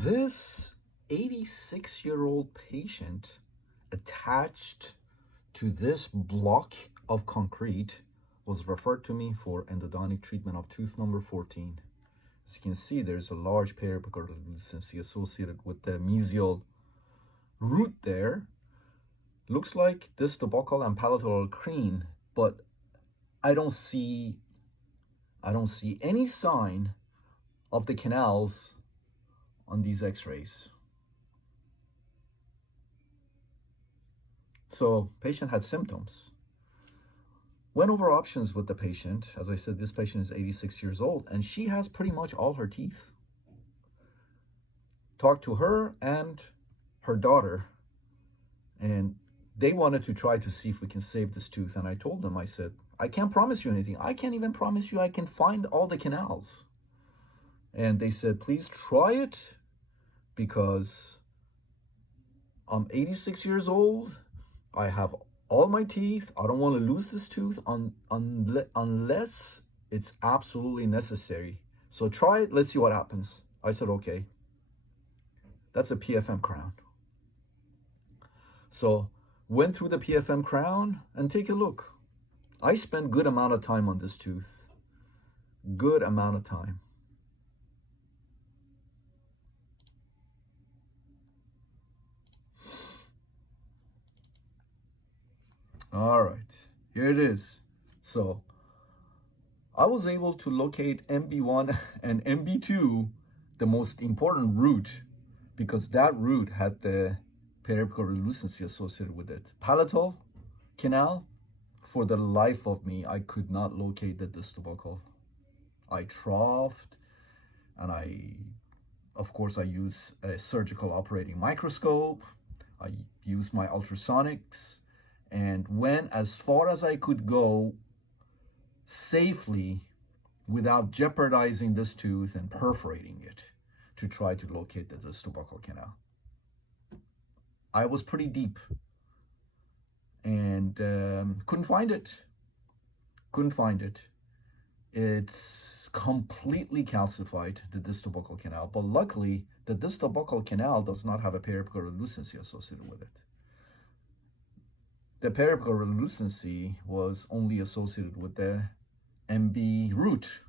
This 86-year-old patient attached to this block of concrete was referred to me for endodontic treatment of tooth number 14. As you can see, there's a large periapical lucency associated with the mesial root there. Looks like distal buccal and palatal are clean, but I don't see any sign of the canals on these x-rays. So patient had symptoms. Went over options with the patient. As I said, this patient is 86 years old and she has pretty much all her teeth. Talked to her and her daughter, and they wanted to try to see if we can save this tooth. And I told them, I said, I can't promise you anything. I can't even promise you I can find all the canals. And they said, please try it, because I'm 86 years old. I have all my teeth. I don't want to lose this tooth unless it's absolutely necessary. So try it. Let's see what happens. I said, okay. That's a PFM crown. So went through the PFM crown and take a look. I spent good amount of time on this tooth. Good amount of time. All right, here it is. So I was able to locate MB1 and MB2, the most important root, because that root had the periapical relucency associated with it. Palatal canal, for the life of me, I could not locate the distal buccal. I troughed, and of course, I use a surgical operating microscope. I use my ultrasonics, and went as far as I could go safely without jeopardizing this tooth and perforating it to try to locate the distal buccal canal. I was pretty deep and couldn't find it. It's completely calcified, the distal buccal canal, but luckily the distal buccal canal does not have a periapical relucency associated with it. The periapical relucency was only associated with the MB root.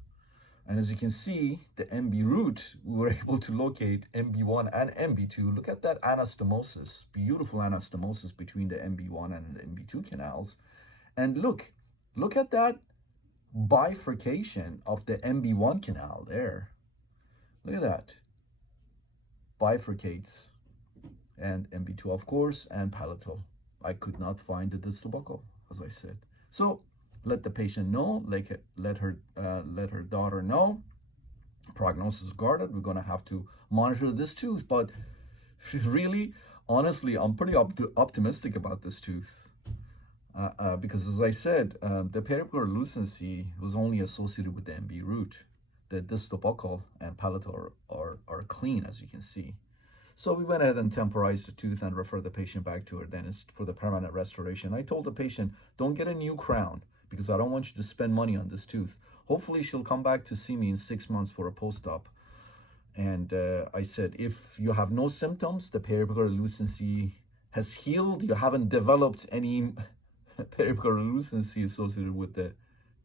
And as you can see, the MB root, we were able to locate MB1 and MB2. Look at that anastomosis, beautiful anastomosis between the MB1 and the MB2 canals. And look at that bifurcation of the MB1 canal there. Look at that. Bifurcates. And MB2, of course, and palatal. I could not find the distal buccal, as I said. So let the patient know, let her daughter know. Prognosis guarded. We're going to have to monitor this tooth, but really, honestly, I'm pretty optimistic about this tooth because, as I said, the periapical relucency was only associated with the MB root. The distal buccal and palatal are clean, as you can see. So we went ahead and temporized the tooth and referred the patient back to her dentist for the permanent restoration. I told the patient, don't get a new crown because I don't want you to spend money on this tooth. Hopefully she'll come back to see me in 6 months for a post-op. And I said, if you have no symptoms, the periapical relucency has healed, you haven't developed any periapical relucency associated with the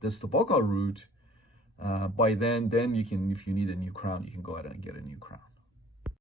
distal buccal root, by then you can, if you need a new crown, you can go ahead and get a new crown.